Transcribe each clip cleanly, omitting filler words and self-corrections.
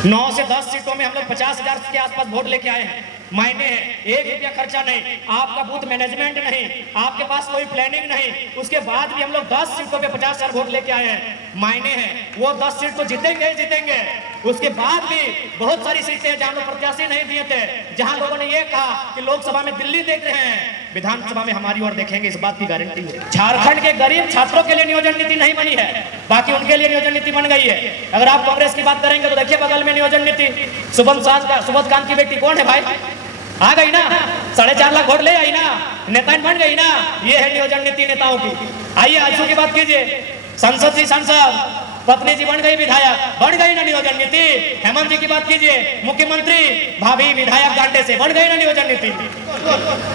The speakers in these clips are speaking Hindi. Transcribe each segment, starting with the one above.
9 से 10 सीटों में हम लोग 50,000 के आसपास वोट लेके आए हैं। मायने है 1 रुपया खर्चा नहीं, आपका बूथ मैनेजमेंट नहीं, आपके पास कोई प्लानिंग नहीं, उसके बाद भी हम लोग 10 सीटों पे 50,000 वोट लेके आए हैं। मायने है वो 10 सीट तो जीतेंगे ही जीतेंगे। उसके बाद भी बहुत सारी सीटें जहां लोग प्रत्याशी नहीं दिए थे, जहां लोगों ने ये कहा कि लोकसभा में दिल्ली देख रहे हैं, विधानसभा में हमारी ओर देखेंगे, इस बात की गारंटी है। झारखंड के गरीब छात्रों के लिए नियोजन नीति नहीं बनी है, बाकी उनके लिए नियोजन नीति बन गई है। अगर आप कांग्रेस की बात करेंगे तो देखिए बगल में नियोजन नीति, सुबोध कांत की बेटी कौन है भाई, आ गई ना, 4.5 लाख वोट ले आई ना, नेता बन गई ना। ये है नियोजन नीति नेताओं की। आइए आजू की बात कीजिए, संसद जी सांसद, पत्नी जी बन गई विधायक, बन गई ना नियोजन नीति। हेमंत जी की बात कीजिए, मुख्यमंत्री भाभी विधायक गांडे से, बन गई ना नियोजन नीति।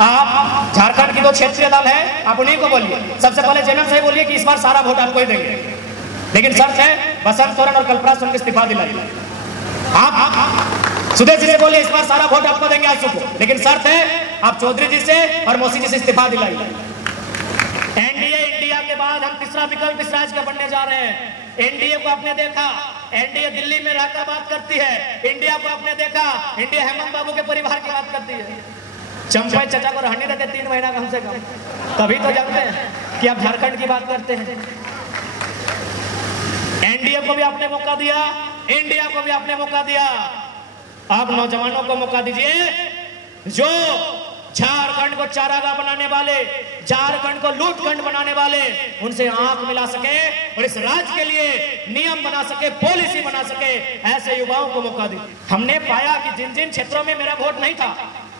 आप झारखंड की जो क्षेत्रीय दल है, आप उन्हीं को बोलिए। सबसे पहले जनरल से बोलिए कि इस बार सारा वोट आपको ही देंगे, लेकिन शर्त है बसंत सोरेन और कल्पना सोरेन को इस्तीफा दिलाइए। आप सुदेश जी से बोलिए इस बार सारा वोट आपको देंगे आंसू को, लेकिन शर्त है आप चौधरी जी से और मौसी जी से इस्तीफा दिलाइए। एनडीए इंडिया के बाद हम तीसरा विकल्प इस राज्य का बनने जा रहे हैं। एनडीए को आपने देखा, एनडीए दिल्ली में रहकर बात करती है। इंडिया को आपने देखा, इंडिया हेमंत बाबू के परिवार की बात करती है। चंपाई चचा को रहने देते 3 महीना कम से कम, तभी तो जानते हैं कि आप झारखंड की बात करते हैं। एनडीए को भी आपने मौका दिया, इंडिया को भी आपने मौका दिया, आप नौजवानों को मौका दीजिए जो झारखंड को चारागाह बनाने वाले, झारखंड को लूटखंड बनाने वाले, उनसे आंख मिला सके और इस राज्य के लिए नियम बना सके, पॉलिसी बना सके, ऐसे युवाओं को मौका दी। हमने पाया कि जिन जिन क्षेत्रों में मेरा वोट नहीं था,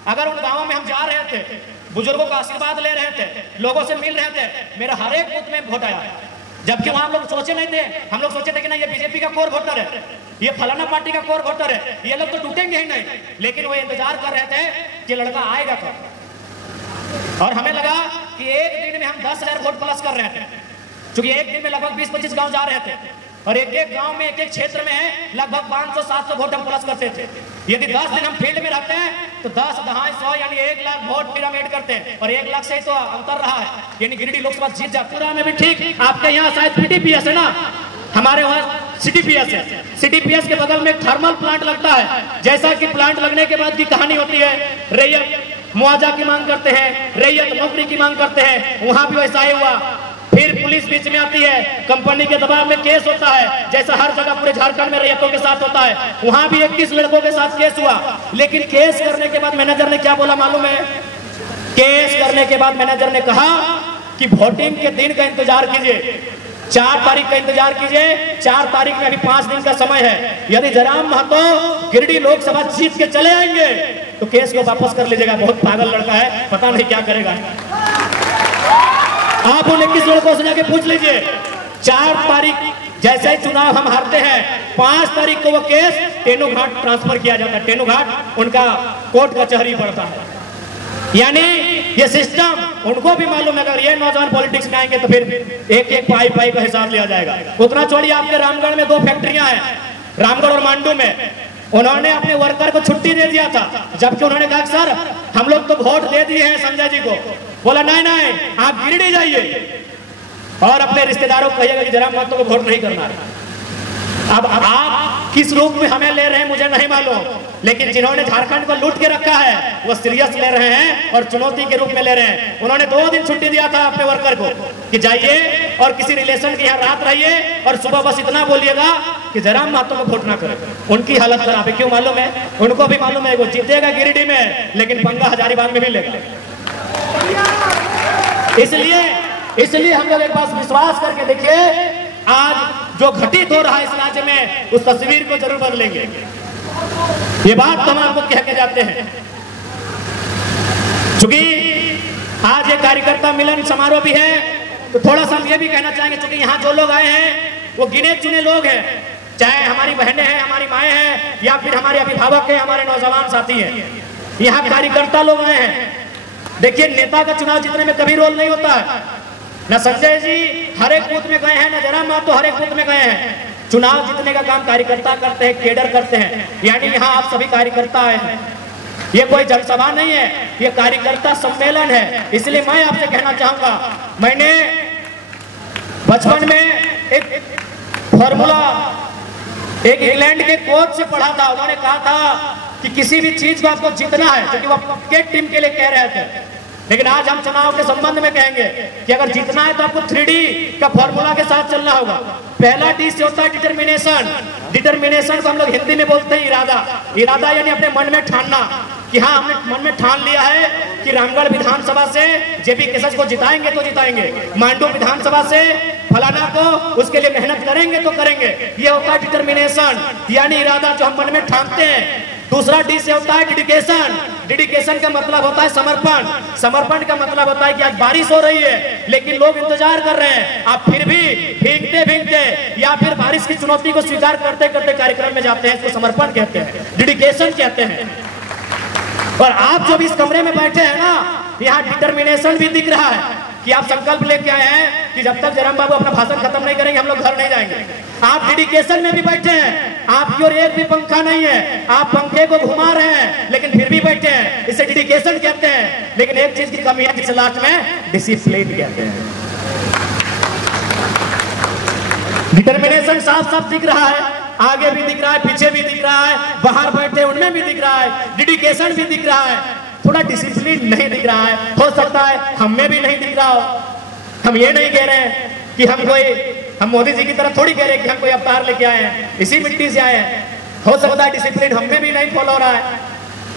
अगर उन गांवों में हम जा रहे थे, बुजुर्गों का आशीर्वाद ले रहे थे, लोगों से मिल रहे थे, मेरा हर एक बूथ में वोट आया। जबकि वहां हम लोग सोचे नहीं थे, हम लोग सोचे थे कि ना ये बीजेपी का कोर वोटर है, ये फलाना पार्टी का कोर वोटर है, ये लोग तो टूटेंगे ही नहीं। लेकिन वो इंतजार कर रहे थे कि लड़का आएगा कब। और हमें लगा कि एक दिन में हम 10,000 वोट प्लस कर रहे थे, क्योंकि एक दिन में लगभग 20-25 गांव जा रहे थे, और एक एक गांव में, एक एक क्षेत्र में लगभग 500-700 वोट हम प्लस करते थे। यदि 10 दिन हम फील्ड में रहते हैं तो 10 दहाई 100 यानी 1 लाख वोट फिर हम ऐड करते हैं, और 1 लाख से ही तो अंतर रहा है, यानी गिरिडीह लोकसभा जीत जाए। पूरा में भी ठीक, आपके यहाँ शायद पीटीपीएस है ना, हमारे वहाँ सीटीपीएस है। सीटीपीएस के बगल में थर्मल प्लांट लगता है। जैसा कि प्लांट लगने के बाद की कहानी होती है, रैयत मुआवजा की मांग करते हैं, रैयत नौकरी की मांग करते हैं, वहां भी वैसा ही हुआ। फिर पुलिस बीच में आती है, कंपनी के दबाव में केस होता है, जैसा हर जगह पूरे झारखंड में रैयतों के साथ होता है। वहां भी 21 लड़कों के साथ केस हुआ, लेकिन केस करने के बाद मैनेजर ने क्या बोला मालूम है? केस करने के बाद मैनेजर ने कहा कि वोटिंग के दिन का इंतजार कीजिए, 4 तारीख का इंतजार कीजिए, 4 तारीख में अभी 5 दिन का समय है। यदि जयराम महतो गिरिडीह लोकसभा जीत के चले आएंगे तो केस को वापस कर लीजिएगा। बहुत पागल लड़का है, पता नहीं क्या करेगा। आप उन 21 लड़कों से जाके पूछ लीजिए। 4 तारीख जैसे ही चुनाव हम हारते हैं, 5 तारीख को वो केस टेनू घाट ट्रांसफर किया जाता है। टेनू घाट उनका कोर्ट कचहरी पड़ता है। यानी ये सिस्टम उनको भी मालूम है, अगर ये नौजवान पॉलिटिक्स में आएंगे तो फिर एक एक पाई का हिसाब लिया जाएगा। उतना छोड़िए, आपके रामगढ़ में 2 फैक्ट्रियां हैं, रामगढ़ और मांडू में। उन्होंने अपने वर्कर को छुट्टी दे दिया था, जबकि उन्होंने कहा सर हम लोग तो वोट दे दिए हैं संजय जी को। बोला नहीं आप गिरिडीह जाइए और अपने रिश्तेदारों को कहिएगा कि जयराम महतो को वोट नहीं करना है। अब आप किस रूप में हमें ले रहे हैं मुझे नहीं मालूम, लेकिन जिन्होंने झारखंड को लूट के रखा है वो सीरियस ले रहे हैं और चुनौती के रूप में ले रहे हैं। उन्होंने 2 दिन छुट्टी दिया था अपने वर्कर को कि जाइए और किसी रिलेशन के यहाँ रात रहिए और सुबह बस इतना बोलिएगा कि जयराम महतो को वोट ना करें। उनकी हालत खराब है, क्यों मालूम है? उनको भी मालूम है वो जीतेगा गिरिडीह में, लेकिन पंगा हजारीबाग में भी लेगा। इसलिए हम लोग एक बात विश्वास करके देखिए, आज जो घटित हो रहा है इस राज्य में, उस तस्वीर को जरूर बदलेंगे। ये बात तो हम आपको कह के जाते हैं, क्योंकि आज ये कार्यकर्ता मिलन समारोह भी है, तो थोड़ा सा हम ये भी कहना चाहेंगे, क्योंकि यहाँ जो लोग आए हैं वो गिने चुने लोग हैं, चाहे हमारी बहनें हैं, हमारी माएँ हैं, या फिर हमारे अभिभावक हैं, हमारे नौजवान साथी हैं। यहाँ कार्यकर्ता लोग आए हैं। देखिए, नेता का चुनाव जीतने में कभी रोल नहीं होता है। न संजय जी हर एक बूथ में गए हैं, न जयराम महतो हर एक बूथ में गए हैं। चुनाव जीतने का काम कार्यकर्ता करते हैं, केडर करते हैं। यानी यहाँ आप सभी कार्यकर्ता आए हैं, ये कोई जनसभा नहीं है, ये कार्यकर्ता सम्मेलन है। इसलिए मैं आपसे कहना चाहूंगा, मैंने बचपन में एक फॉर्मूला एक इंग्लैंड के कोच से पढ़ा था, उन्होंने कहा था कि किसी भी चीज को आपको जीतना है, क्योंकि वो क्रिकेट टीम के लिए कह रहे थे। लेकिन आज हम चुनाव के संबंध में कहेंगे कि अगर जीतना है तो आपको 3D का फॉर्मूला के साथ चलना होगा। पहला डी से होता है डिटर्मिनेशन। डिटर्मिनेशन को हम लोग हिंदी में बोलते हैं इरादा। इरादा यानी अपने मन में ठानना कि हाँ, हमने मन में ठान लिया है कि रामगढ़ विधानसभा से जेपी केसस को जिताएंगे तो जिताएंगे, मांडू विधानसभा से फलाना को उसके लिए मेहनत करेंगे तो करेंगे। ये होता है डिटर्मिनेशन यानी इरादा जो हम मन में ठानते हैं। दूसरा डी से होता है डेडिकेशन। डेडिकेशन का मतलब होता है समर्पण। समर्पण का मतलब होता है कि आज बारिश हो रही है लेकिन लोग इंतजार कर रहे हैं, आप फिर भी भीगते भीगते या फिर बारिश की चुनौती को स्वीकार करते करते कार्यक्रम में जाते हैं, इसको समर्पण कहते हैं, डेडिकेशन कहते हैं। और आप जो भी इस कमरे में बैठे हैं ना, यहाँ डिटर्मिनेशन भी दिख रहा है कि आप संकल्प लेके आए हैं कि जब तक जयराम बाबू अपना भाषण खत्म नहीं करेंगे हम लोग घर नहीं जाएंगे। आप डेडिकेशन में भी बैठे हैं, आपकी ओर एक भी पंखा नहीं है, आप पंखे को घुमा रहे हैं लेकिन फिर भी बैठे हैं, इसे डेडिकेशन कहते हैं। लेकिन एक चीज की कमी है जिसे लास्ट में डिसिप्लिन कहते हैं। डिटर्मिनेशन साफ साफ दिख रहा है, आगे भी दिख रहा है, पीछे भी दिख रहा है, बाहर बैठे उनमें भी दिख रहा है, डेडिकेशन भी दिख रहा है, थोड़ा डिसिप्लिन नहीं दिख रहा है। हो सकता है हम में भी नहीं दिख रहा हो। हम ये नहीं कह रहे हैं कि हम मोदी जी की तरह थोड़ी कह रहे हैं कि हम कोई अवतार लेके आए हैं, इसी मिट्टी से आए हैं। हो सकता है डिसिप्लिन हम में भी नहीं फॉलो हो रहा है।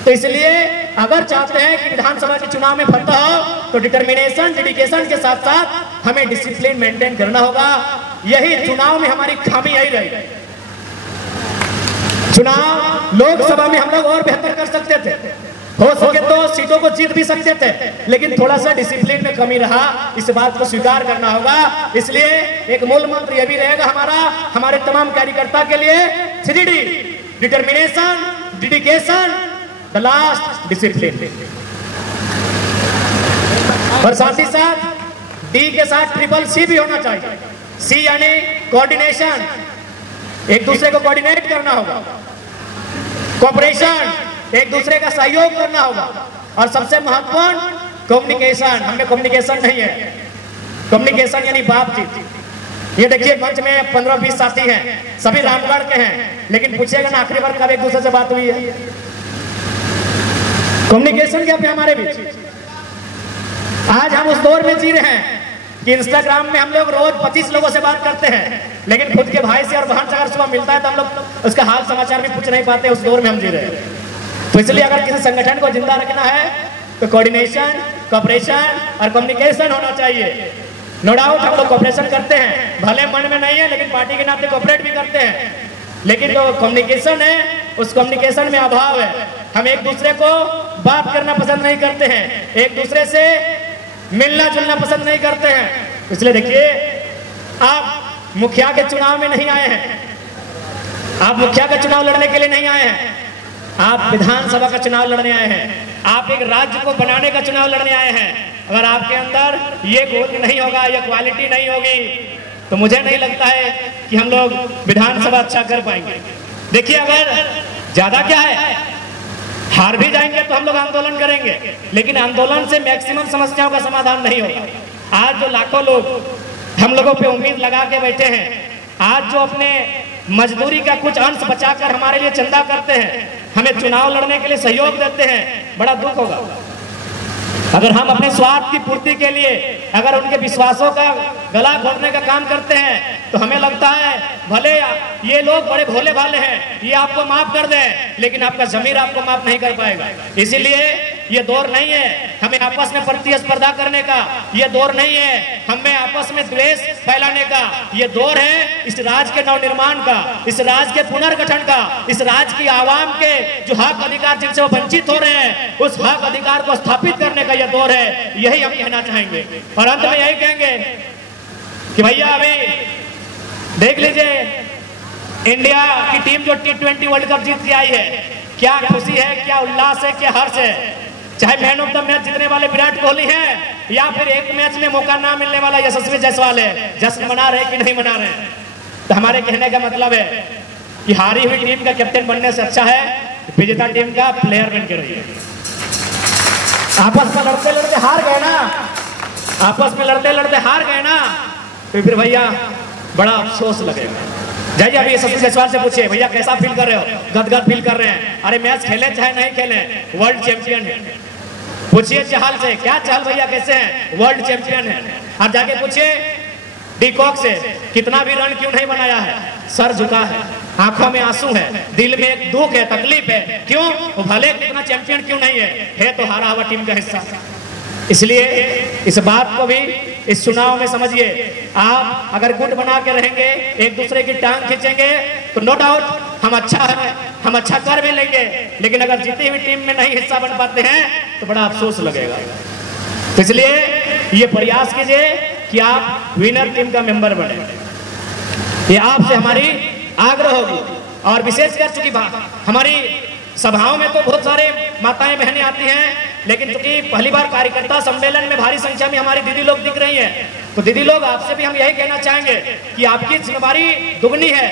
तो इसलिए अगर चाहते हैं कि विधानसभा के चुनाव में फतह हो तो डिटर्मिनेशन, डेडिकेशन के साथ साथ हमें डिसिप्लिन मेंटेन करना होगा। यही चुनाव में हमारी खामी यही रही। चुनाव लोकसभा में हम लोग और बेहतर कर सकते थे, हो सके तो सीटों को जीत भी सकते थे, लेकिन थोड़ा सा डिसिप्लिन में कमी रहा, इस बात को स्वीकार करना होगा। इसलिए एक मूल मंत्र यह भी रहेगा हमारे तमाम कार्यकर्ता के लिए 3D, determination, dedication, the last discipline. और साथ ही साथ डी के साथ CCC भी होना चाहिए। C यानी कोऑर्डिनेशन, एक दूसरे को कोऑर्डिनेट करना होगा, कोऑपरेशन, एक दूसरे का सहयोग करना होगा, और सबसे महत्वपूर्ण कम्युनिकेशन। हमें कम्युनिकेशन नहीं है। कम्युनिकेशन यानी बातचीत। ये देखिए मंच में 15-20 साथी हैं, सभी रामगढ़ के हैं, लेकिन पूछिएगा ना आखिरी बार कब एक दूसरे से बात हुई है। कम्युनिकेशन क्या है हमारे बीच। आज हम उस दौर में जी रहे हैं कि इंस्टाग्राम में हम लोग रोज 25 लोगों से बात करते हैं, लेकिन खुद के भाई से और बहन से अगर सुबह मिलता है तो हम लोग उसका हाल समाचार भी पूछ नहीं पाते। उस दौर में हम जी रहे हैं। तो इसलिए अगर किसी संगठन को जिंदा रखना है तो कोऑर्डिनेशन, कोऑपरेशन और कम्युनिकेशन होना चाहिए। नो डाउट हम लोग कोऑपरेशन करते हैं, भले मन में नहीं है लेकिन पार्टी के नाते कोऑपरेट भी करते हैं, लेकिन जो कम्युनिकेशन है उस कम्युनिकेशन में अभाव है। हम एक दूसरे को बात करना पसंद नहीं करते हैं, एक दूसरे से मिलना जुलना पसंद नहीं करते हैं। इसलिए देखिए, आप मुखिया के चुनाव में नहीं आए हैं, आप मुखिया का चुनाव लड़ने के लिए नहीं आए हैं, आप विधानसभा का चुनाव लड़ने आए हैं, आप एक राज्य को बनाने का चुनाव लड़ने आए हैं। अगर आपके अंदर ये गुण नहीं होगा, ये क्वालिटी नहीं होगी, तो मुझे नहीं लगता है कि हम लोग विधानसभा अच्छा कर पाएंगे। देखिए, अगर ज्यादा क्या है, हार भी जाएंगे तो हम लोग आंदोलन करेंगे, लेकिन आंदोलन से मैक्सिमम समस्याओं का समाधान नहीं होगा। आज जो लाखों लोग हम लोगों पे उम्मीद लगा के बैठे हैं, आज जो अपने मजदूरी का कुछ अंश बचाकर हमारे लिए चंदा करते हैं, हमें चुनाव लड़ने के लिए सहयोग देते हैं, बड़ा दुख होगा अगर हम अपने स्वार्थ की पूर्ति के लिए अगर उनके विश्वासों का गला घोटने का काम करते हैं, तो हमें लगता है भले ये लोग बड़े भोले भाले हैं, ये आपको माफ कर दें, लेकिन आपका ज़मीर आपको माफ नहीं कर पाएगा। इसीलिए ये दौर नहीं है हमें आपस में प्रतिस्पर्धा करने का, ये दौर नहीं है हमें आपस में द्वेष फैलाने का, ये दौर है इस राज्य के नवनिर्माण का, इस राज्य के पुनर्गठन का, इस राज्य की आवाम के जो हक अधिकार जिनसे वो वंचित हो रहे हैं, उस हक अधिकार को स्थापित करने का यह दौर है। यही हम कहना चाहेंगे और अंत में यही कहेंगे कि भैया अभी देख लीजिए, इंडिया की टीम जो T20 वर्ल्ड कप जीत के आई है, क्या खुशी है, क्या उल्लास है, क्या हर्ष है। चाहे मैन ऑफ द मैच जीतने वाले विराट कोहली हैं या फिर एक मैच में मौका ना मिलने वाला यशस्वी जायसवाल है, जश्न मना रहे कि नहीं मना रहे। तो हमारे कहने का मतलब है कि हारी हुई टीम का कैप्टन बनने से अच्छा है विजेता टीम का प्लेयर बन के रहिए। आपस में लड़ते लड़ते हार गए ना, आपस में लड़ते लड़ते हार गए ना, तो फिर भैया बड़ा अफसोस लगेगा। जाइए अभी यशस्वी जायसवाल से पूछिए, भैया कैसा फील कर रहे हो? गदगद फील कर रहे हैं। अरे मैच खेले चाहे नहीं खेले, वर्ल्ड चैंपियन है। पूछिए चहल से, क्या चहल भैया कैसे हैं? वर्ल्ड चैंपियन है। अब जाके पूछिए डीकॉक से, कितना भी रन क्यों नहीं बनाया है? सर झुका है, आंखों में आंसू है, दिल में एक दुख है, तकलीफ है। क्यों? वो भले कितना चैंपियन क्यों नहीं है तो हारा हुआ टीम का हिस्सा। इसलिए इस बात को भी इस चुनाव में समझिए। आप अगर गुट बना के रहेंगे, एक दूसरे की टांग खींचेंगे, तो नो डाउट हम अच्छा कर भी लेंगे, लेकिन अगर जीती हुई टीम में नहीं हिस्सा बन पाते हैं तो बड़ा अफसोस लगेगा। तो इसलिए ये प्रयास कीजिए कि आप विनर टीम का मेंबर बने। ये आपसे हमारी आग्रह होगी। और विशेषकर चूंकि हमारी सभाओं में तो बहुत सारे माताएं बहनें आती हैं, लेकिन चूंकि पहली बार कार्यकर्ता सम्मेलन में भारी संख्या में हमारी दीदी लोग दिख रही हैं, तो दीदी लोग आपसे भी हम यही कहना चाहेंगे कि आपकी जिम्मेवारी दुगनी है।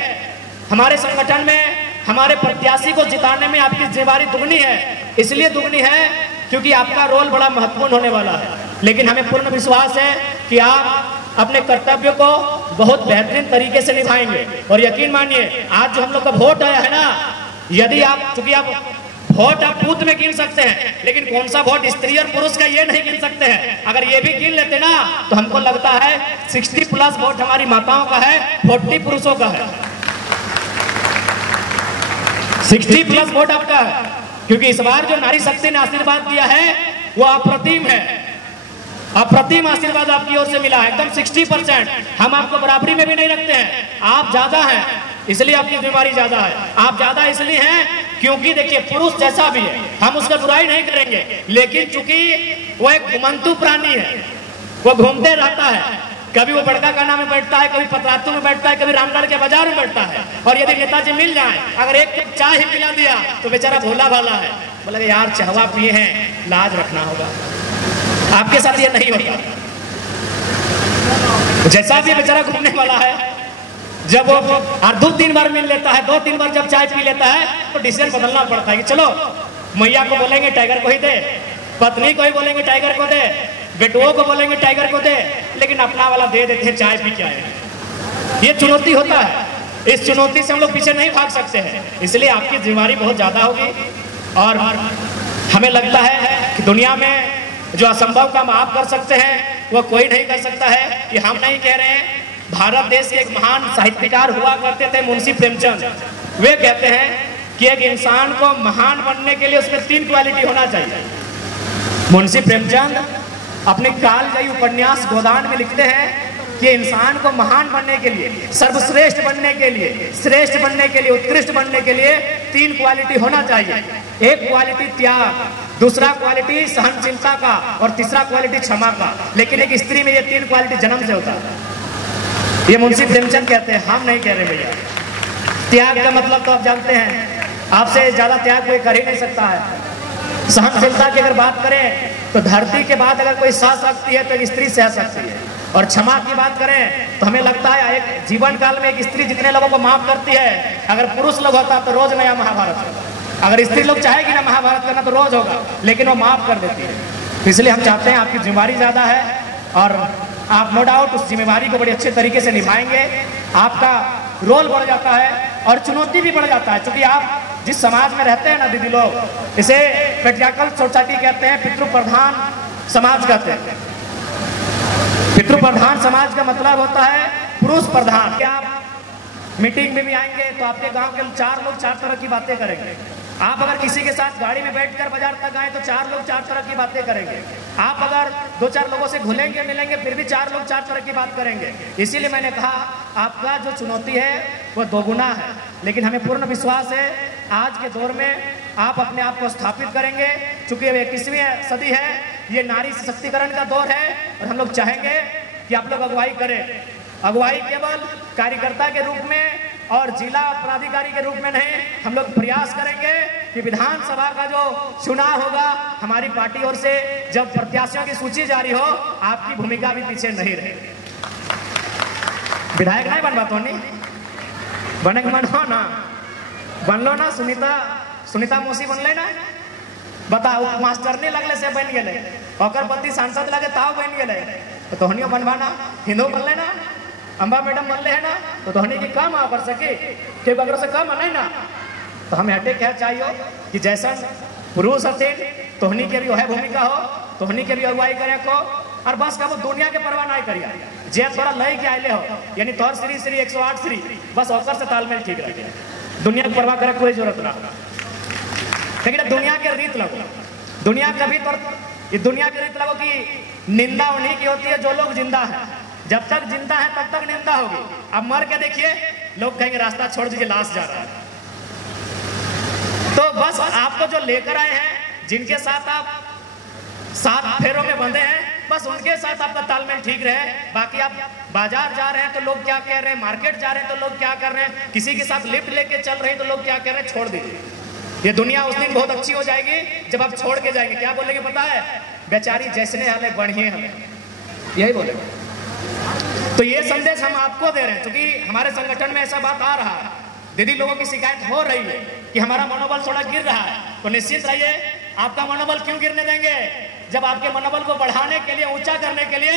हमारे संगठन में हमारे प्रत्याशी को जिताने में आपकी जिम्मेवारी दुगनी है। इसलिए दुगनी है क्योंकि आपका रोल बड़ा महत्वपूर्ण होने वाला है। लेकिन हमें पूर्ण विश्वास है कि आप अपने कर्तव्य को बहुत बेहतरीन तरीके से निभाएंगे। और यकीन मानिए, आज जो हम लोग का वोट आया है ना, यदि चूंकि आप वोट आप बूथ में गिन सकते हैं, लेकिन कौन सा वोट स्त्री और पुरुष का ये नहीं गिन सकते हैं। अगर ये भी गिन लेते ना, तो हमको लगता है 60+ वोट हमारी माताओं का है, 40 पुरुषों का है। 60+ वोट आपका है, क्योंकि इस बार जो नारी शक्ति ने आशीर्वाद दिया है वो अप्रतिम है। अप्रतिम आशीर्वाद आपकी ओर से मिला है, एकदम 60%। हम आपको बराबरी में भी नहीं रखते हैं, आप ज्यादा हैं, इसलिए आपकी जिम्मेवारी ज्यादा है। आप ज्यादा इसलिए हैं क्योंकि देखिए, पुरुष जैसा भी है, हम उसका बुराई नहीं करेंगे, लेकिन चूंकि वो एक घुमंतु प्राणी है, वो घूमते रहता है। कभी वो बड़का काना में बैठता है, कभी पतरातू में बैठता है, कभी रामगढ़ के बाजार में बैठता है। और यदि नेताजी मिल जाए, अगर एक कप चाय ही पिला दिया तो बेचारा भोला भाला है, बोले यार चाहवा पिए हैं, लाज रखना होगा। आपके साथ ये नहीं होता। जैसा भी बेचारा घूमने वाला है, जब वो 2-3 बार मिल लेता है, 2-3 बार जब चाय पी लेता है, तो डिसीजन बदलना पड़ता है कि चलो मैया को बोलेंगे टाइगर को ही दे, पत्नी को ही बोलेंगे टाइगर को दे, बेटुओं को बोलेंगे टाइगर को दे, लेकिन अपना वाला दे देते हैं, चाय पी के आए। ये चुनौती होता है, इस चुनौती से हम लोग पीछे नहीं भाग सकते हैं। इसलिए आपकी जिम्मेवारी बहुत ज्यादा होगी। और हमें लगता है कि दुनिया में जो असंभव काम आप कर सकते हैं वो कोई नहीं कर सकता है। ये हम नहीं कह रहे हैं। भारत देश के एक महान साहित्यकार हुआ करते थे मुंशी प्रेमचंद। वे कहते हैं कि एक इंसान को महान बनने के लिए उसमें 3 क्वालिटी होना चाहिए। मुंशी प्रेमचंद अपने कालजयी उपन्यास गोदान में लिखते हैं कि इंसान को महान बनने के लिए, सर्वश्रेष्ठ बनने के लिए, श्रेष्ठ बनने के लिए, उत्कृष्ट बनने के लिए 3 क्वालिटी होना चाहिए। एक क्वालिटी त्याग, दूसरा क्वालिटी सहनशीलता का, और तीसरा क्वालिटी क्षमा का। लेकिन एक स्त्री में ये 3 क्वालिटी जन्म से होता है। ये मुंशी प्रेमचंद कहते हैं, हम नहीं कह रहे भैया। त्याग का मतलब तो आप जानते हैं, आपसे ज्यादा त्याग कोई कर ही नहीं सकता है। सहनशीलता की अगर बात करें तो धरती के बाद अगर कोई सह सकती है तो एक स्त्री सह सकती है। और क्षमा की बात करें तो हमें लगता है एक जीवन काल में एक स्त्री जितने लोगों को माफ करती है, अगर पुरुष लोग होता तो रोज नया महाभारत होगा। अगर स्त्री लोग चाहेगी ना महाभारत करना तो रोज होगा, लेकिन वो माफ कर देती है। इसलिए हम चाहते हैं, आपकी जिम्मेवारी ज्यादा है और आप नो डाउट उस जिम्मेवारी को बड़े अच्छे तरीके से निभाएंगे। आपका रोल बढ़ जाता है और चुनौती भी बढ़ जाता है, क्योंकि आप जिस समाज में रहते हैं ना दीदी लोग, इसे पेट्रियार्कल सोसाइटी कहते हैं, पितृप्रधान समाज कहते हैं। पितृप्रधान समाज का मतलब होता है पुरुष प्रधान। आप मीटिंग में भी आएंगे तो आपके गांव के 4 लोग 4 तरह की बातें करेंगे। आप अगर किसी के साथ गाड़ी में बैठकर बाजार तक आए तो 4 लोग 4 तरह की बातें करेंगे। आप अगर 2-4 लोगों से घुलेंगे मिलेंगे फिर भी 4 लोग 4 तरह की बात करेंगे। इसीलिए मैंने कहा आपका जो चुनौती है वो 2 गुना है, लेकिन हमें पूर्ण विश्वास है आज के दौर में आप अपने आप को स्थापित करेंगे। चूंकि 21वीं सदी है, ये नारी सशक्तिकरण का दौर है और हम लोग चाहेंगे कि आप लोग अगुवाई करें। अगुवाई केवल कार्यकर्ता के रूप में और जिला पदाधिकारी के रूप में नहीं, हम लोग प्रयास करेंगे कि विधानसभा का जो चुनाव होगा हमारी पार्टी ओर से जब प्रत्याशियों की सूची जारी हो, आपकी भूमिका भी पीछे नहीं रहे। विधायक नहीं बनवा तो नहीं बने बनो ना, बनलो ना। सुनीता मौसी बनले ना, बताओ मास्टर नहीं लगले से बन गए, ओकर पति सांसद लगे ताव बन गए, तो तोहनियो बनवाना, हिंदू बनले ना। अंबा मैडम बनले है ना तो हनी की काम आ कर सके के बगर से काम नहीं ना तो हमें हटे क्या चाहिए कि जैसा पुरुष हथे तोहनी के भी वह भूमिका हो, तोहनी के भी अगुवाई करे को, और बस का वो दुनिया के परवाह नहीं करिए जे थोड़ा लय के आए हो, यानी तोहर श्री 108 श्री बस होकर से तालमेल ठीक रहे, दुनिया की परवाह करे कोई जरूरत ना। लेकिन दुनिया के रीत लगो, दुनिया कभी तो ये दुनिया की रीत लगो कि निंदा उन्हीं की होती है जो लोग जिंदा है, जब तक जिंदा है तब तक निंदा होगी। अब मर के देखिए लोग कहेंगे रास्ता छोड़ दीजिए लाश जा रहा है। तो बस आपको जो लेकर आए हैं, जिनके साथ आप 7 फेरों में बंधे हैं, बस उनके साथ आपका तालमेल ठीक रहे। बाकी आप बाजार जा रहे हैं तो लोग क्या कह रहे हैं, मार्केट जा रहे हैं तो लोग क्या कर रहे हैं, किसी के साथ लिफ्ट लेके चल रहे हैं तो लोग क्या कह रहे हैं, छोड़ दीजिए। ये दुनिया उस दिन बहुत अच्छी हो जाएगी जब आप छोड़ के जाएंगे। क्या बोलेंगे पता है, बेचारी जैसने हमें बढ़िए हमें, यही बोलेंगे। तो ये संदेश हम आपको दे रहे हैं, क्योंकि हमारे संगठन में ऐसा बात आ रहा है, दीदी लोगों की शिकायत हो रही है कि हमारा मनोबल थोड़ा गिर रहा है। तो निश्चित रहिए, आपका मनोबल क्यों गिरने देंगे, जब आपके मनोबल को बढ़ाने के लिए, ऊंचा करने के लिए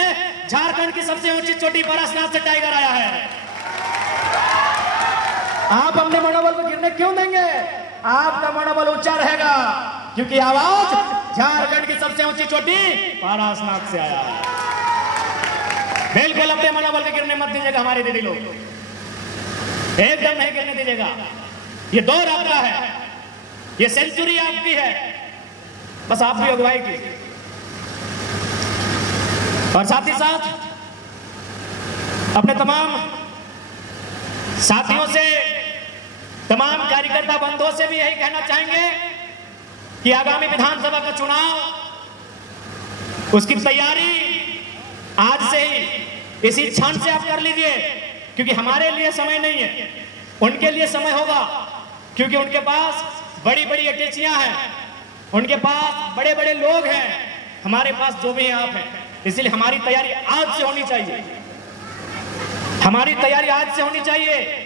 झारखंड की सबसे ऊंची चोटी पारसनाथ से टाइगर आया है। आप अपने मनोबल को गिरने क्यों देंगे, आपका मनोबल ऊंचा रहेगा, क्योंकि आवाज झारखंड की सबसे ऊंची चोटी पारसनाथ से आया है। बिल्कुल अपने मनोबल के गिरने मत दीजिएगा हमारे दीदी लोग, एकदम नहीं गिरने दीजिएगा। ये दौर आपका है, ये सेंचुरी आपकी है, बस आप भी अगुवाई कीजिए। और साथ ही साथ अपने तमाम साथियों से, तमाम कार्यकर्ता बंधुओं से भी यही कहना चाहेंगे कि आगामी विधानसभा का चुनाव, उसकी तैयारी आज से ही, इसी क्षण से आप कर लीजिए, क्योंकि हमारे लिए समय नहीं है, उनके लिए समय होगा, क्योंकि उनके पास बड़ी बड़ी अटैचियां हैं, उनके पास बड़े बड़े लोग हैं, हमारे पास जो भी हैं आप हैं। इसलिए हमारी तैयारी आज से होनी चाहिए, हमारी तैयारी आज से होनी चाहिए।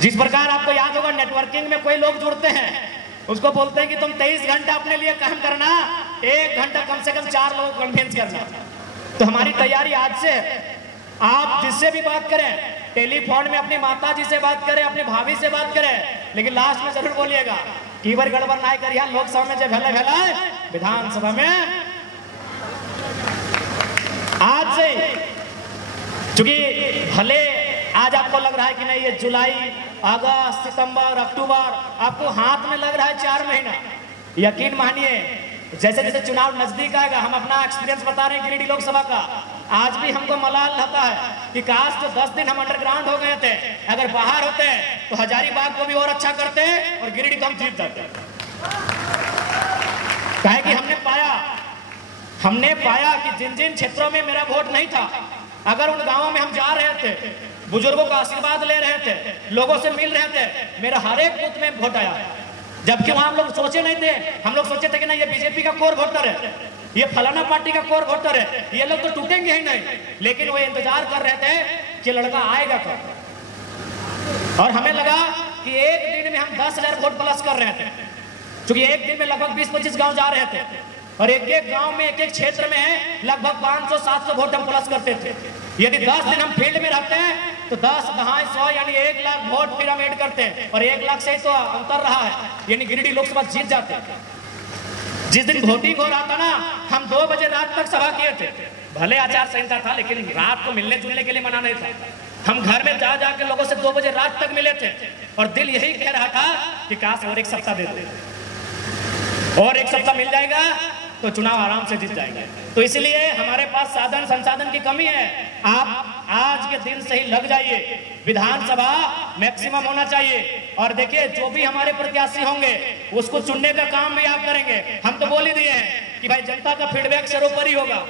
जिस प्रकार आपको याद होगा नेटवर्किंग में कोई लोग जुड़ते हैं, उसको बोलते हैं कि तुम 23 घंटा अपने लिए काम करना, 1 घंटा कम से कम 4 लोगों को कन्विंस करना। तो हमारी तैयारी आज से है। आप जिससे भी बात करें, टेलीफोन में अपनी माता जी से बात करें, अपनी भाभी से बात करें, लेकिन लास्ट में जरूर बोलिएगा कि बार गड़बड़ ना करिए, लोकसभा में जब भेला भेला है, विधानसभा में आज से, क्योंकि भले आज आपको लग रहा है कि नहीं ये जुलाई, अगस्त, सितंबर, अक्टूबर, आपको हाथ में लग रहा है 4 महीना, यकीन मानिए जैसे जैसे चुनाव नजदीक आएगा, हम अपना एक्सपीरियंस बता रहे हैं गिरिडीह लोकसभा का, आज भी हमको मलाल रहता है कि काश जो 10 दिन हम अंडरग्राउंड हो गए थे, अगर बाहर होते तो हजारीबाग को भी और अच्छा करते और गिरिडीह को हम जीत जाते। कहे कि हमने पाया कि जिन जिन क्षेत्रों में मेरा वोट नहीं था, अगर उन गांवों में हम जा रहे थे, बुजुर्गों का आशीर्वाद ले रहे थे, लोगों से मिल रहे थे, मेरा हर एक बूथ में वोट आया। जबकि वहां हम लोग सोचे नहीं थे, हम लोग सोचे थे कि ना ये बीजेपी का कोर वोटर है, ये फलाना पार्टी का कोर वोटर है, ये लोग तो टूटेंगे ही नहीं, लेकिन वो इंतजार कर रहे थे कि लड़का आएगा कब। और हमें लगा कि एक दिन में हम 10,000 वोट प्लस कर रहे थे, क्योंकि एक दिन में लगभग 20-25 गांव जा रहे थे, और एक एक गांव में, एक एक क्षेत्र में लगभग 500-700 वोट हम प्लस करते थे। यदि 10 दिन हम फील्ड में रहते हैं तो 10 दहाई 100 यानी 1 लाख वोट फिर हम ऐड करते हैं, और 1 लाख से ही तो अंतर रहा है, यानी गिरिडीह लोकसभा जीत जाते हैं। जिस दिन वोटिंग हो रहा था ना, हम 2 बजे रात तक सभा किए थे, भले आचार संहिता था, लेकिन रात को मिलने जुलने के लिए मना नहीं था। हम घर में जा जाके लोगों से 2 बजे रात तक मिले थे, और दिल यही कह रहा था कि काश और 1 सप्ताह दे दे, और 1 सप्ताह मिल जाएगा तो चुनाव आराम से जीत जाएंगे। तो इसलिए हमारे पास साधन संसाधन की कमी है, आप आज के दिन से ही लग जाइए, विधानसभा मैक्सिमम होना चाहिए। और देखिए जो भी हमारे प्रत्याशी होंगे उसको चुनने का काम भी आप करेंगे। हम तो बोल ही दिए हैं कि भाई जनता का फीडबैक सर्वोपरि होगा।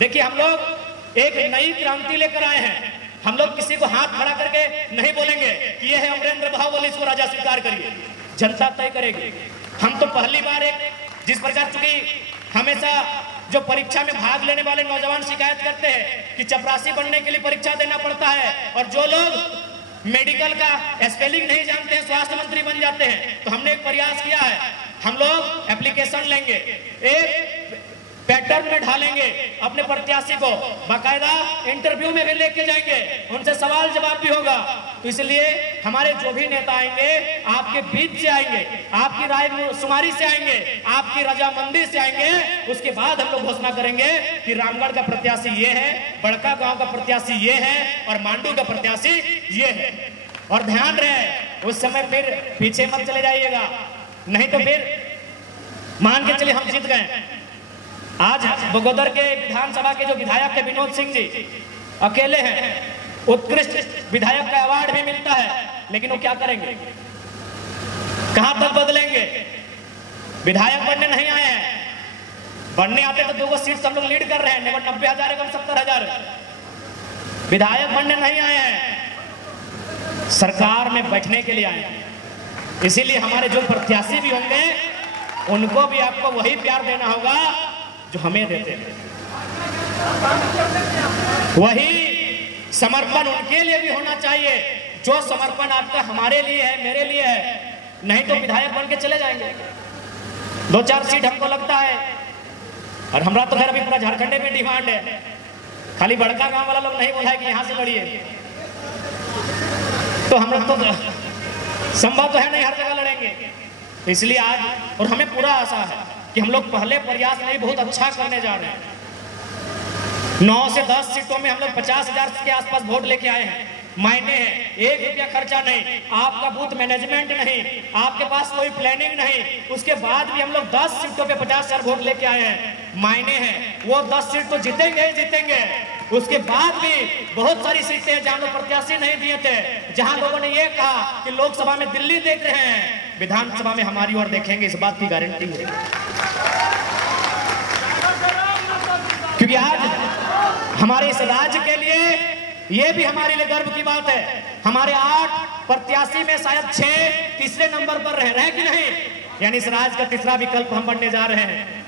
देखिए हम लोग एक नई क्रांति लेकर आए हैं, हम लोग किसी को हाथ खड़ा करके नहीं बोलेंगे कि ये है अमरेंद्र बाहुबली, इसको राजा स्वीकार करिए, जनता तय करेगी। हम तो पहली बार एक, जिस प्रकार चूंकि हमेशा जो परीक्षा में भाग लेने वाले नौजवान शिकायत करते हैं कि चपरासी बनने के लिए परीक्षा देना पड़ता है, और जो लोग मेडिकल का स्पेलिंग नहीं जानते हैं स्वास्थ्य मंत्री बन जाते हैं, तो हमने एक प्रयास किया है, हम लोग एप्लीकेशन लेंगे, एक पैटर्न में ढालेंगे, अपने प्रत्याशी को बाकायदा इंटरव्यू में भी लेके जाएंगे, उनसे सवाल जवाब भी होगा। तो इसलिए हमारे जो भी नेता आएंगे आपके बीच से आएंगे, आपकी राय शुमारी से आएंगे, आपकी रजामंदी से आएंगे। उसके बाद हम लोग घोषणा करेंगे कि रामगढ़ का प्रत्याशी ये है, बड़का गांव का प्रत्याशी ये है और मांडू का प्रत्याशी ये है। और ध्यान रहे उस समय फिर पीछे मत चले जाइएगा, नहीं तो फिर मान के चलिए हम जीत गए। आज बगोदर के विधानसभा के जो विधायक है विनोद सिंह जी अकेले हैं, उत्कृष्ट विधायक का अवार्ड भी मिलता है, लेकिन वो क्या करेंगे, कहां तक बदलेंगे? विधायक बनने नहीं आए हैं, बनने आते तो 2 सीट हम लोग लीड कर रहे हैं, 90,000 एवं 70,000। विधायक बनने नहीं आए हैं, सरकार में बैठने के लिए आए हैं। इसीलिए हमारे जो प्रत्याशी भी होंगे उनको भी आपको वही प्यार देना होगा जो हमें देते हैं, वही समर्पण उनके लिए भी होना चाहिए जो समर्पण आपका हमारे लिए है, मेरे लिए है। नहीं तो विधायक बन के चले जाएंगे, 2-4 सीट हमको लगता है। और हमारा तो खैर अभी पूरा झारखंड में डिमांड है, खाली बड़का गांव वाला लोग नहीं बोला है कि यहां से लड़िए, तो हम लोग तो संभव तो है नहीं हर जगह लड़ेंगे। इसलिए आज और हमें पूरा आशा है कि हम लोग पहले प्रयास नहीं बहुत अच्छा करने जा रहे हैं। 9 से 10 सीटों में हम लोग 50,000 के आसपास वोट लेके आए हैं, मायने हैं, 1 रुपया खर्चा नहीं, आपका बूथ मैनेजमेंट नहीं, आपके पास कोई प्लानिंग नहीं, उसके बाद भी हम लोग 10 सीटों पे 50,000 वोट लेके आए हैं, मायने हैं। वो 10 सीट तो जीतेंगे ही जीतेंगे, उसके बाद भी बहुत सारी सीटें जहां लोग प्रत्याशी नहीं दिए थे, जहां लोगों ने ये कहा कि लोकसभा में दिल्ली देख रहे हैं, विधानसभा में हमारी ओर देखेंगे, इस बात की गारंटी है। क्योंकि आज हमारे इस राज्य के लिए ये भी हमारे लिए गर्व की बात है, हमारे 8 प्रत्याशी में शायद 6 तीसरे नंबर पर रह रहे कि नहीं, यानी इस राज्य का तीसरा विकल्प हम बनने जा रहे हैं।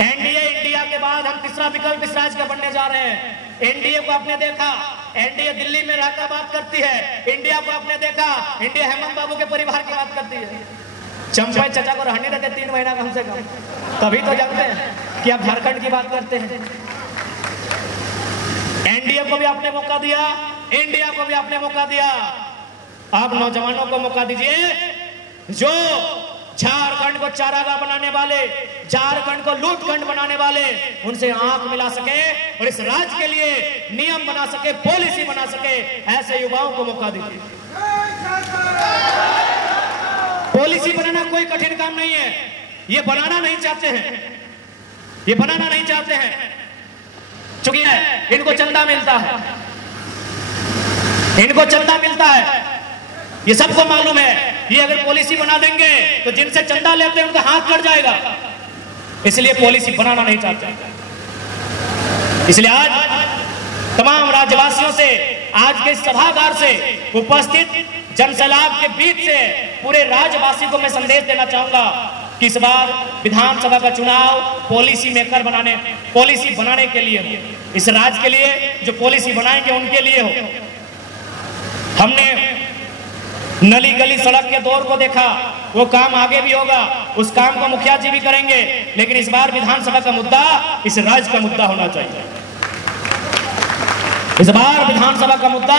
एनडीए इंडिया के बाद हम तीसरा विकल्प इस राज्य का बनने जा रहे हैं। एनडीए को आपने देखा, एनडीए दिल्ली में रहकर बात करती है, इंडिया को आपने देखा, इंडिया हेमंत बाबू के परिवार की बात करती है। चंपाई चचा को रहने देते 3 महीना कम से कम, तभी तो जानते हैं कि आप झारखंड की बात करते हैं। एनडीए को भी आपने मौका दिया, इंडिया को भी आपने मौका दिया, आप नौजवानों को मौका दीजिए जो झारखंड को चारागाह बनाने वाले, झारखंड को लूटखंड बनाने वाले, उनसे आंख मिला सके और इस राज्य के लिए नियम बना सके, पॉलिसी बना सके, ऐसे युवाओं को मौका दीजिए। पॉलिसी बनाना कोई कठिन काम नहीं है, ये बनाना नहीं चाहते हैं, ये बनाना नहीं चाहते हैं, चूंकि इनको चंदा मिलता है, इनको चंदा मिलता है, ये सबको मालूम है। ये अगर पॉलिसी बना देंगे तो जिनसे चंदा लेते हैं उनका हाथ कट जाएगा, इसलिए पॉलिसी बनाना नहीं चाहते। इसलिए आज तमाम राज्यवासियों से, आज के सभागार से उपस्थित जनसैलाब के बीच से पूरे राज्यवासी को मैं संदेश देना चाहूंगा कि इस बार विधानसभा का चुनाव पॉलिसी मेकर बनाने, पॉलिसी बनाने के लिए हो, इस राज्य के लिए जो पॉलिसी बनाएंगे उनके लिए हो। हमने नली गली सड़क के दौर को देखा, वो काम आगे भी होगा, उस काम को मुखिया जी भी करेंगे, लेकिन इस बार विधानसभा का मुद्दा इस राज्य का मुद्दा होना चाहिए। इस बार विधानसभा का मुद्दा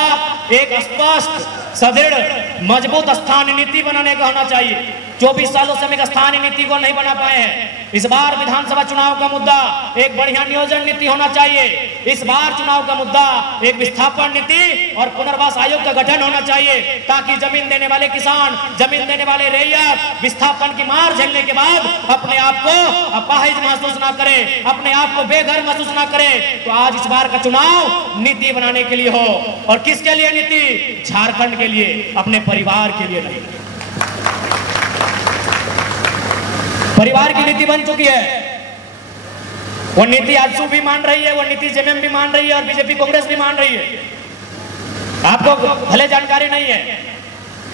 एक स्पष्ट, सदृढ़, मजबूत स्थानीय नीति बनाने का होना चाहिए। 24 सालों से हम एक स्थानीय नीति को नहीं बना पाए हैं। इस बार विधानसभा चुनाव का मुद्दा एक बढ़िया नियोजन नीति होना चाहिए। इस बार चुनाव का मुद्दा एक विस्थापन नीति और पुनर्वास आयोग का गठन होना चाहिए, ताकि जमीन देने वाले किसान, जमीन देने वाले रैयत विस्थापन की मार झेलने के बाद अपने आप को अपाहिज महसूस ना करे, अपने आप को बेघर महसूस ना करे। तो आज इस बार का चुनाव नीति बनाने के लिए हो, और किसके लिए नीति? झारखंड के लिए, अपने परिवार के लिए नहीं। परिवार की नीति बन चुकी है, वो नीति आजसू भी मान रही है, वो नीति जेएमएम भी मान रही है और बीजेपी कांग्रेस भी मान रही है। आपको भले जानकारी नहीं है,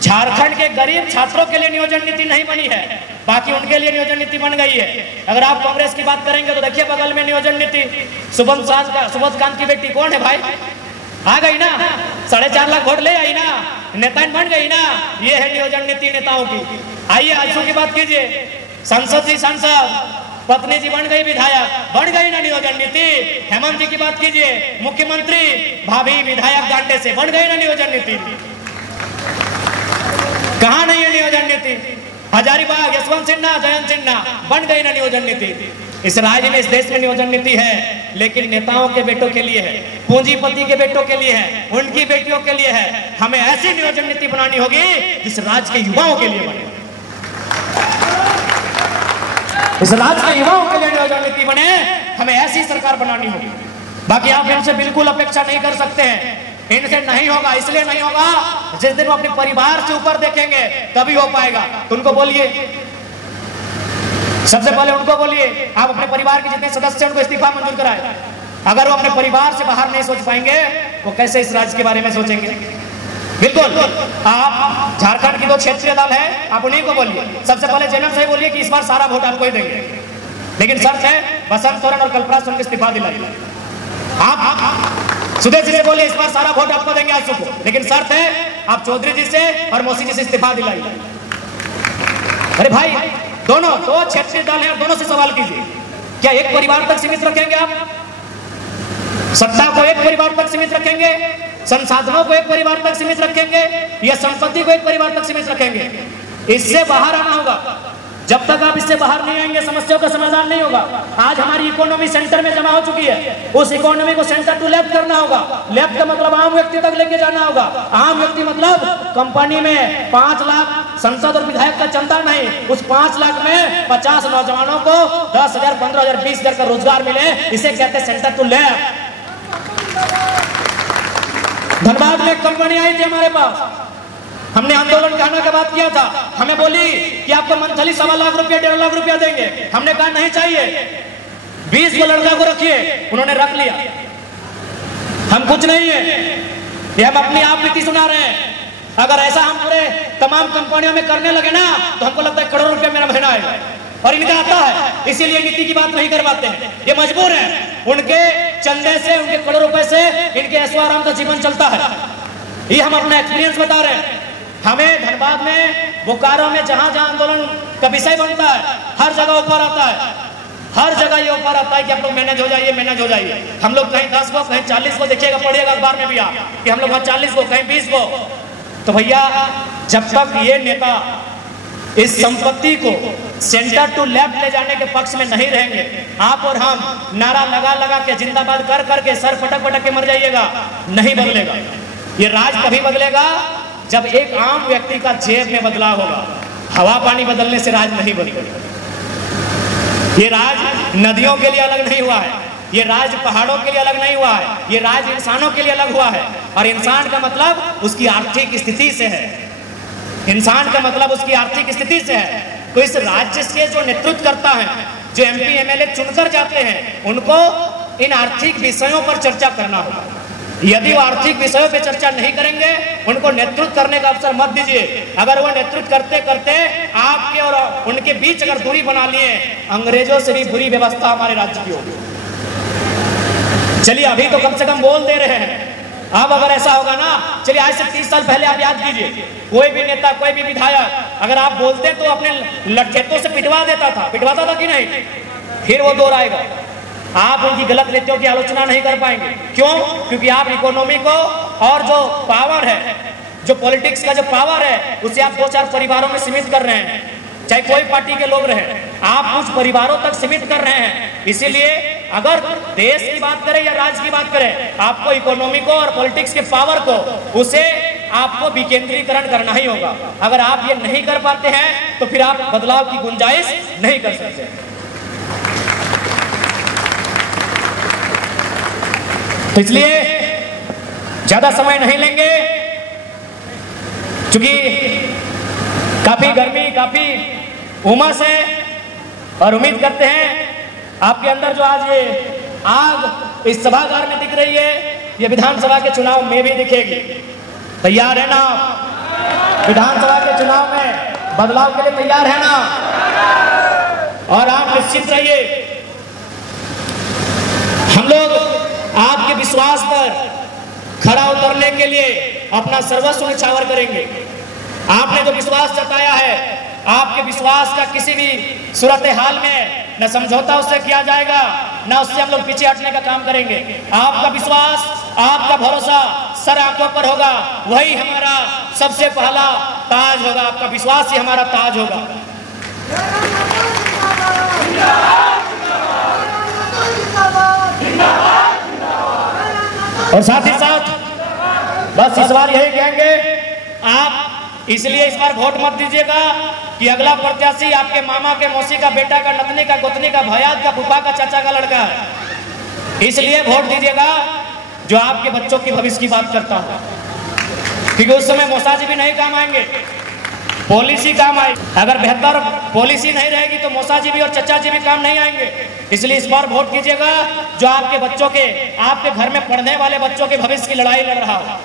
झारखंड के गरीब छात्रों के लिए नियोजन नीति नहीं बनी है, बाकी उनके लिए नियोजन नीति बन गई है। अगर आप कांग्रेस की बात करेंगे तो देखिए बगल में नियोजन नीति, सुबोध कांत की बेटी कौन है भाई, आ गई ना, 4.5 लाख वोट ले आई ना, नेता बन गई ना। ये है नियोजन नीति नेताओं की। आइए आजसू की बात कीजिए, संसद जी सांसद पत्नी जी बन गई विधायक, बढ़ गई ना नियोजन नीति। हेमंत जी की बात कीजिए, मुख्यमंत्री, भाभी विधायक गांडे से, बढ़ गई ना नियोजन नीति। कहां नहीं है नियोजन नीति? हजारीबाग, यशवंत सिन्हा, जयंत सिन्हा, बन गई ना नियोजन नीति। इस राज्य में, इस देश में नियोजन नीति है, लेकिन नेताओं के बेटों के लिए है, पूंजीपति के बेटों के लिए है, उनकी बेटियों के लिए है। हमें ऐसी नियोजन नीति बनानी होगी जिस राज्य के युवाओं के लिए बने, इस राज्य के युवाओं के लिए नियोजन नीति बने। हमें ऐसी सरकार बनानी होगी। बाकी आप इनसे बिल्कुल अपेक्षा नहीं कर सकते हैं, इनसे नहीं होगा। इसलिए नहीं होगा, जिस दिन वो अपने परिवार से ऊपर देखेंगे तभी हो पाएगा। तो उनको बोलिए, सबसे पहले उनको बोलिए, आप अपने परिवार के जितने सदस्य हैं उनको इस्तीफा मंजूर कराए। अगर वो अपने परिवार से बाहर नहीं सोच पाएंगे, वो कैसे इस राज्य के बारे में सोचेंगे? बिल्कुल, आप झारखंड की 2 क्षेत्रीय दल है, आप उन्हीं को बोलिए। सबसे पहले जनरल से बोलिए कि इस बार सारा वोट आपको ही देंगे, लेकिन शर्त है बसंत सोरेन और कल्पना सोरेन को इस्तीफा दिलाइए। आप सुदेश जी से बोलिए इस बार सारा वोट आपको देंगे आंसू को, लेकिन शर्त है आप चौधरी जी से और मौसी जी से इस्तीफा दिलाइए। अरे भाई, दोनों 2 क्षेत्रीय दल है, दोनों से सवाल कीजिए, क्या एक परिवार तक सीमित रखेंगे आप? सत्ता को एक परिवार तक सीमित रखेंगे, संसाधनों को एक परिवार तक सीमित रखेंगे, या संपत्ति को एक परिवार तक सीमित रखेंगे? इससे बाहर आना होगा। जब तक आप इससे बाहर नहीं आएंगे, समस्याओं का समाधान नहीं होगा। आज हमारी इकोनॉमी सेंटर में जमा हो चुकी है, उस इकोनॉमी को सेंटर टू लेफ्ट करना होगा। लेफ्ट का मतलब आम व्यक्ति तक लेके जाना होगा। आम व्यक्ति मतलब कंपनी में 5 लाख संसद और विधायक का चंदा नहीं, उस 5 लाख में 50 नौजवानों को 10,000, 15,000, 20,000 का रोजगार मिले, इसे कहते हैं सेंटर टू लेफ्ट। धनबाद में एक कंपनी आई थी हमारे पास, हमने आंदोलन कहने के बाद किया था, हमें बोली कि आपको मंथली 1.25 लाख रुपया, 1.5 लाख रुपया देंगे। हमने कहा नहीं चाहिए, 20 को लड़का को रखिए, उन्होंने रख लिया। हम कुछ नहीं है, ये हम अपनी आप नीति सुना रहे हैं। अगर ऐसा हम पूरे तमाम कंपनियों में करने लगे ना, तो हमको लगता है करोड़ रुपया मेरा महीना आएगा, और इनका आता है, इसीलिए नीति की बात नहीं कर पाते हैं। ये मजबूर है, उनके चंदे से, उनके करोड़ रुपए से इनके ऐशो आराम का जीवन चलता है। ये हम अपना एक्सपीरियंस बता रहे हैं। हमें धनबाद में, बोकारो में, जहां जहां आंदोलन का विषय बनता है, हर जगह ऊपर आता है, हर जगह ये ऊपर आता है कि आप लोग मैनेज हो जाइए, मैनेज हो जाइए। हम लोग कहीं 10 को, कहीं 40 को, देखिएगा, पढ़िएगा अखबार में भी आप कि हम लोग वहां 40 को, कहीं 20 को। तो भैया, जब तक ये नेता इस संपत्ति को सेंटर टू लेफ्ट ले जाने के पक्ष में नहीं रहेंगे, आप और हम नारा लगा लगा के, जिंदाबाद कर करके, सर पटक पटक के मर जाइएगा, नहीं बदलेगा। ये राज तभी बदलेगा जब एक आम व्यक्ति का जेब में बदलाव होगा। हवा पानी बदलने से राज नहीं बदलेगा। ये राज नदियों के लिए अलग नहीं हुआ है, ये राज पहाड़ों के लिए अलग नहीं हुआ है, ये राज इंसानों के लिए अलग हुआ है। और इंसान का मतलब उसकी आर्थिक स्थिति से है, इंसान का मतलब उसकी आर्थिक स्थिति से है। तो इस राज्य से जो नेतृत्व करता है, जो MP MLA चुनकर जाते हैं, उनको इन आर्थिक विषयों पर चर्चा करना होगा। यदि वो आर्थिक विषयों पे चर्चा नहीं करेंगे, उनको नेतृत्व करने का अवसर मत दीजिए। अगर वो नेतृत्व करते करते आपके और उनके बीच अगर दूरी बना लिए, अंग्रेजों से भी बुरी व्यवस्था हमारे राज्य की होगी। चलिए, अभी तो कम से कम बोल दे रहे हैं। अब अगर ऐसा होगा ना, चलिए आज से 30 साल पहले आप याद कीजिए, कोई भी नेता, कोई भी विधायक अगर आप बोलते तो अपने लठेतों से पिटवा देता था, पिटवाता था कि नहीं? फिर वो दौर आएगा, आप उनकी गलत नीतियों की आलोचना नहीं कर पाएंगे। क्यों? क्योंकि आप इकोनॉमी को और जो पावर है, जो पॉलिटिक्स का जो पावर है, उसे आप 2-4 परिवारों में सीमित कर रहे हैं। चाहे कोई पार्टी के लोग रहे, आप कुछ परिवारों तक सीमित कर रहे हैं। इसीलिए अगर देश की बात करें या राज्य की बात करें, आपको इकोनॉमी को और पॉलिटिक्स के पावर को, उसे आपको विकेंद्रीकरण करना ही होगा। अगर आप ये नहीं कर पाते हैं तो फिर आप बदलाव की गुंजाइश नहीं कर सकते। तो इसलिए ज्यादा समय नहीं लेंगे, क्योंकि काफी गर्मी, काफी उमस है, और उम्मीद करते हैं आपके अंदर जो आज ये आग इस सभागार में दिख रही है, ये विधानसभा के चुनाव में भी दिखेगी। तैयार है ना? विधानसभा के चुनाव में बदलाव के लिए तैयार है ना? और आप निश्चित रहिए, हम लोग आपके विश्वास पर खड़ा उतरने के लिए अपना सर्वस्व न्यौछावर करेंगे। आपने जो विश्वास जताया है, आपके विश्वास का किसी भी सूरत हाल में न समझौता उससे किया जाएगा, न उससे हम लोग पीछे हटने का काम करेंगे। आपका विश्वास, आपका भरोसा सर आंखों पर होगा, वही हमारा सबसे पहला ताज होगा। आपका विश्वास ही हमारा ताज होगा। और साथ ही साथ बस इस बार यही कहेंगे, आप इसलिए इस बार वोट मत दीजिएगा कि अगला प्रत्याशी आपके मामा के, मौसी का बेटा का, नतनी का, गोतनी का, भैयात का, फूफा का, चाचा का लड़का है। इसलिए वोट दीजिएगा जो आपके बच्चों की भविष्य की बात करता है, क्योंकि उस समय मौसाजी भी नहीं काम आएंगे, पॉलिसी काम आएगी। अगर बेहतर पॉलिसी नहीं रहेगी तो मौसाजी भी और चचा जी भी काम नहीं आएंगे। इसलिए इस बार वोट कीजिएगा जो आपके बच्चों के, आपके घर में पढ़ने वाले बच्चों के भविष्य की लड़ाई लड़ रहा हो।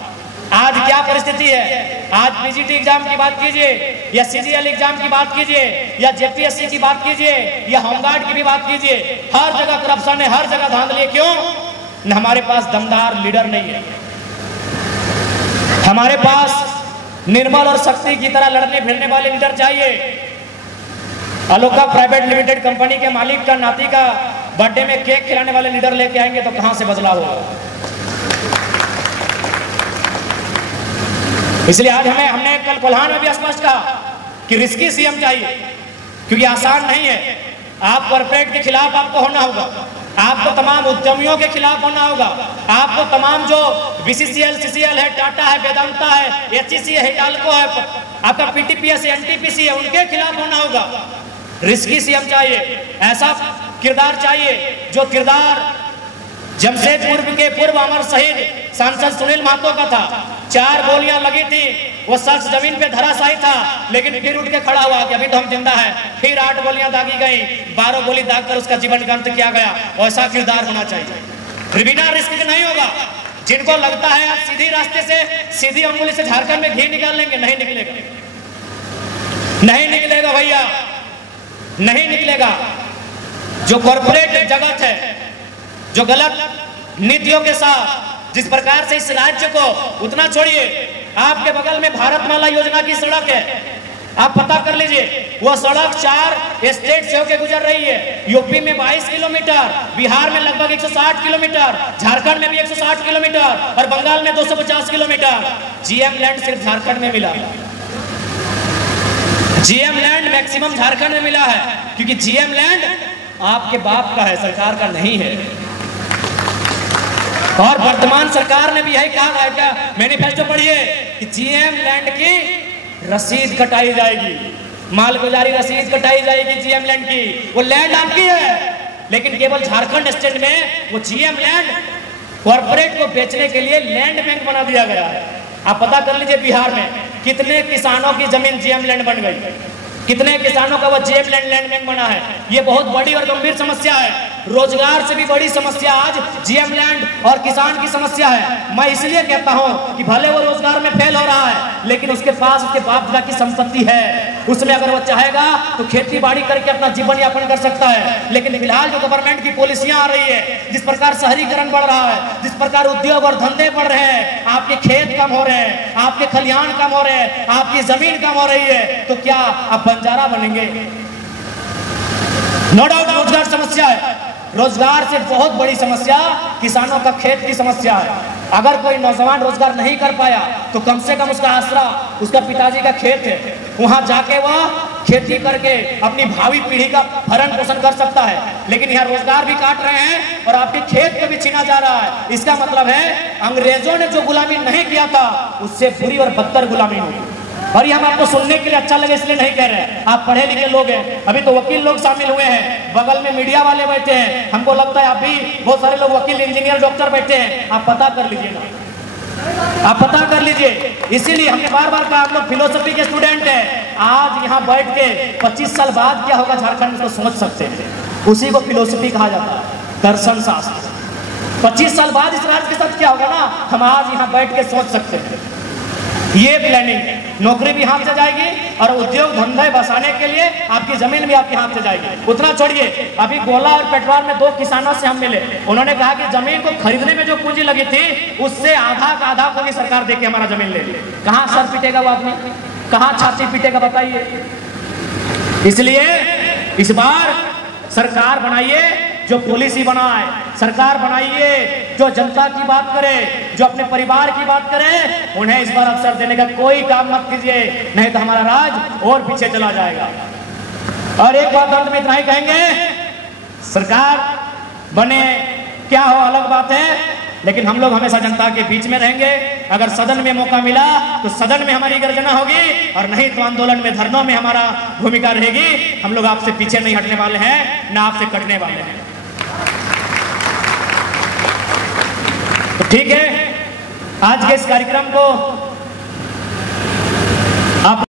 आज क्या परिस्थिति है, आज पीजीटी एग्जाम की बात कीजिए या सीजीएल एग्जाम की बात कीजिए या जेपीएससी की बात कीजिए या होमगार्ड की भी बात कीजिए, हर जगह करप्शन है, हर जगह धांधली। क्यों? न हमारे पास दमदार लीडर नहीं है, हमारे पास निर्मल और शक्ति की तरह लड़ने भिड़ने वाले लीडर चाहिए। अलोका प्राइवेट लिमिटेड कंपनी के मालिक का नाती का बर्थडे में केक खिलाने वाले लीडर लेके आएंगे तो कहां से बदलाव होगा। इसलिए आज हमने कल कोल्हान में भी स्पष्ट कहा कि रिस्की सीएम चाहिए, क्योंकि आसान नहीं है। आप कॉर्पोरेट के खिलाफ आपको होना होगा, आपको तमाम उद्यमियों के खिलाफ होना होगा, आपको तमाम जो बीसीसीएल, सीसीएल है, टाटा है, वेदांता है, एचईसी है, हिंडाल्को है, आपका पीटीपीएस है, एनटीपीसी है, उनके खिलाफ होना होगा। रिस्की सीएम चाहिए, ऐसा किरदार चाहिए जो किरदार जमशेदपुर के पूर्व अमर शहीद सांसद सुनील महतो का था। 4 गोलियां लगी थी, वो शख्स जमीन पे धराशायी था, लेकिन फिर उठ के खड़ा हुआ कि अभी तो हम जिंदा है। फिर 8 गोलियां दागी गई, 12 गोली दागकर उसका जीवन का अंत किया गया। ऐसा किरदार होना चाहिए, बिना रिस्क के नहीं होगा। जिनको लगता है आप सीधी रास्ते से, सीधी अंगुली से झारखंड में घी निकाल लेंगे, नहीं निकलेगा, नहीं निकलेगा भैया, नहीं निकलेगा। जो कॉर्पोरेट जगत है, जो गलत नीतियों के साथ जिस प्रकार से इस राज्य को, उतना छोड़िए, आपके बगल में भारतमाला योजना की सड़क है, आप पता कर लीजिए, वो सड़क 4 स्टेट से होकर गुजर रही है। यूपी में 22 किलोमीटर, बिहार में लगभग 160 किलोमीटर, झारखंड में भी 160 किलोमीटर और बंगाल में 250 किलोमीटर। जीएम लैंड सिर्फ झारखंड में मिला, जीएम लैंड मैक्सिमम झारखंड में मिला है, क्योंकि जीएम लैंड आपके बाप का है, सरकार का नहीं है। और वर्तमान सरकार ने भी यही कहा है, मैनिफेस्टो पढ़िए कि जीएम लैंड की रसीद कटाई जाएगी, मालगुजारी रसीद कटाई जाएगी जीएम लैंड की। वो लैंड आपकी है, लेकिन केवल झारखंड स्टेट में वो जीएम लैंड कॉर्पोरेट को बेचने के लिए लैंड बैंक बना दिया गया है। आप पता कर लीजिए बिहार में कितने किसानों की जमीन जीएम लैंड बन गई, कितने किसानों का वो जीएम लैंड बैंक बना है। ये बहुत बड़ी और गंभीर समस्या है, रोजगार से भी बड़ी समस्या आज जीएम लैंड और किसान की समस्या है। मैं इसलिए कहता हूं कि भले वो रोजगार में फेल हो रहा है, लेकिन उसके पास उसके बाप दादा की संपत्ति है, उसमें अगर वो चाहेगा तो खेती बाड़ी करके अपना जीवन यापन कर सकता है। लेकिन फिलहाल जो गवर्नमेंट की पॉलिसियां आ रही है, जिस प्रकार शहरीकरण बढ़ रहा है, जिस प्रकार उद्योग और धंधे बढ़ रहे हैं, आपके खेत कम हो रहे हैं, आपके खलिहान कम हो रहे हैं, आपकी जमीन कम हो रही है, तो क्या आप बंजारा बनेंगे? नो डाउट रोजगार समस्या है, रोजगार से बहुत बड़ी समस्या किसानों का खेत की समस्या है। अगर कोई नौजवान रोजगार नहीं कर पाया तो कम से कम उसका आसरा उसका पिताजी का खेत है, वहां जाके वह खेती करके अपनी भावी पीढ़ी का भरण पोषण कर सकता है। लेकिन यहाँ रोजगार भी काट रहे हैं और आपके खेत को भी छीना जा रहा है। इसका मतलब है अंग्रेजों ने जो गुलामी नहीं किया था उससे बुरी और बदतर गुलामी हुई। और ये हम आपको सुनने के लिए अच्छा लगे इसलिए नहीं कह रहे हैं, आप पढ़े लिखे लोग हैं, अभी तो वकील लोग शामिल हुए हैं, बगल में मीडिया वाले बैठे हैं, हमको लगता है अभी बहुत सारे लोग वकील, इंजीनियर, डॉक्टर बैठे हैं। आप पता कर लीजिए ना, आप पता कर लीजिए। इसीलिए हमने बार बार कहा आप लोग फिलोसफी के स्टूडेंट हैं, आज यहाँ बैठ के 25 साल बाद क्या होगा झारखंड में तो सोच सकते हैं। उसी को फिलोसफी कहा जाता है, दर्शन शास्त्र। 25 साल बाद इस राज्य के साथ क्या होगा ना, हम आज यहाँ बैठ के सोच सकते हैं। ये प्लानिंग है, नौकरी भी हाथ से जाएगी और उद्योग धंधे बसाने के लिए आपकी जमीन भी आपके हाथ से जाएगी। उतना छोड़िए, अभी गोला और पेटवार में 2 किसानों से हम मिले, उन्होंने कहा कि जमीन को खरीदने में जो पूंजी लगी थी उससे आधा का आधा पूंजी सरकार देके हमारा जमीन ले ली। कहाँ सर पीटेगा वो आदमी, कहाँ छाती पीटेगा बताइए। इसलिए इस बार सरकार बनाइए जो पॉलिसी बनाए, सरकार बनाइए जो जनता की बात करे, जो अपने परिवार की बात करे। उन्हें इस बार अवसर देने का कोई काम मत कीजिए, नहीं तो हमारा राज और पीछे चला जाएगा। और एक बात अंत में इतना ही कहेंगे, सरकार बने क्या हो अलग बात है, लेकिन हम लोग हमेशा जनता के बीच में रहेंगे। अगर सदन में मौका मिला तो सदन में हमारी गर्जना होगी, और नहीं तो आंदोलन में, धरनों में हमारा भूमिका रहेगी। हम लोग आपसे पीछे नहीं हटने वाले हैं, ना आपसे कटने वाले हैं। तो ठीक है, आज के इस कार्यक्रम को